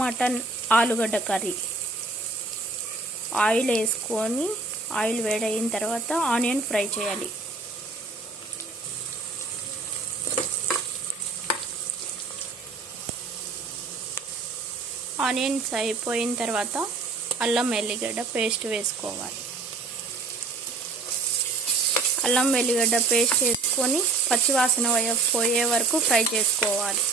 Mutton ఆలుగడ్డ curry. Oil వేసుకొని oil వేడైన తర్వాత ఆనియన్ ఫ్రై చేయాలి. ఆనియన్స్ అయిపోయిన తర్వాత అల్లం వెల్లిగడ్డ పేస్ట్ వేసుకోవాలి. అల్లం వెల్లిగడ్డ పేస్ట్ వేసుకొని పచ్చివాసన పోయే వరకు ఫ్రై చేసుకోవాలి.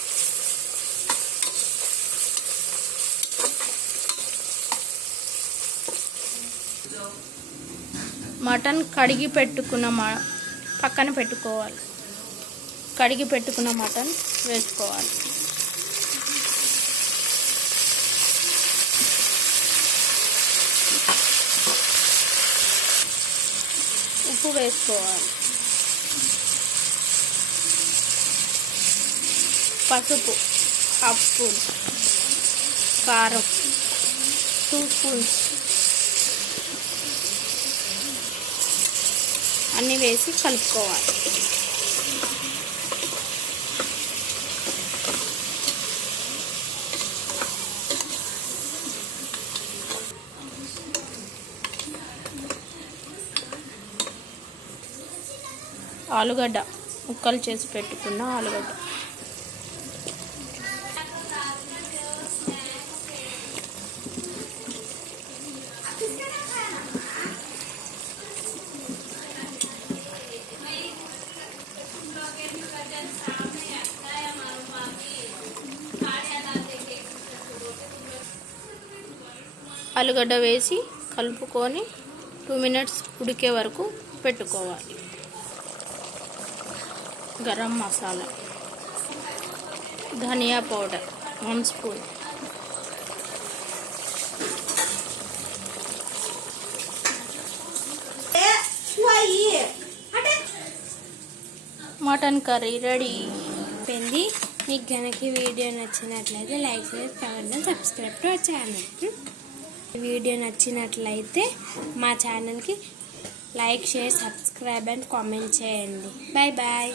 మటన్ కడిగి పెట్టుకున్న పక్కన పెట్టుకోవాలి. కడిగి పెట్టుకున్న మటన్ వేసుకోవాలి. ఉప్పు వేసుకోవాలి. పసుపు హాఫ్ స్పూన్, కారం 2 స్పూన్స్ అన్నీ వేసి కలుపుకోవాలి. ఆలుగడ్డ ముక్కలు చేసి పెట్టుకున్న ఆలుగడ్డ ఆలుగడ్డ వేసి కలుపుకొని 2 మినిట్స్ ఉడికే వరకు పెట్టుకోవాలి. గరం మసాలా, ధనియా powder 1 spoon, mutton curry ready. మీకు కనుక వీడియో నచ్చినట్లయితే లైక్ చేసి comment subscribe to our channel. Video నచ్చినట్లయితే మా ఛానల్కి like share subscribe and comment చేయండి. Bye bye.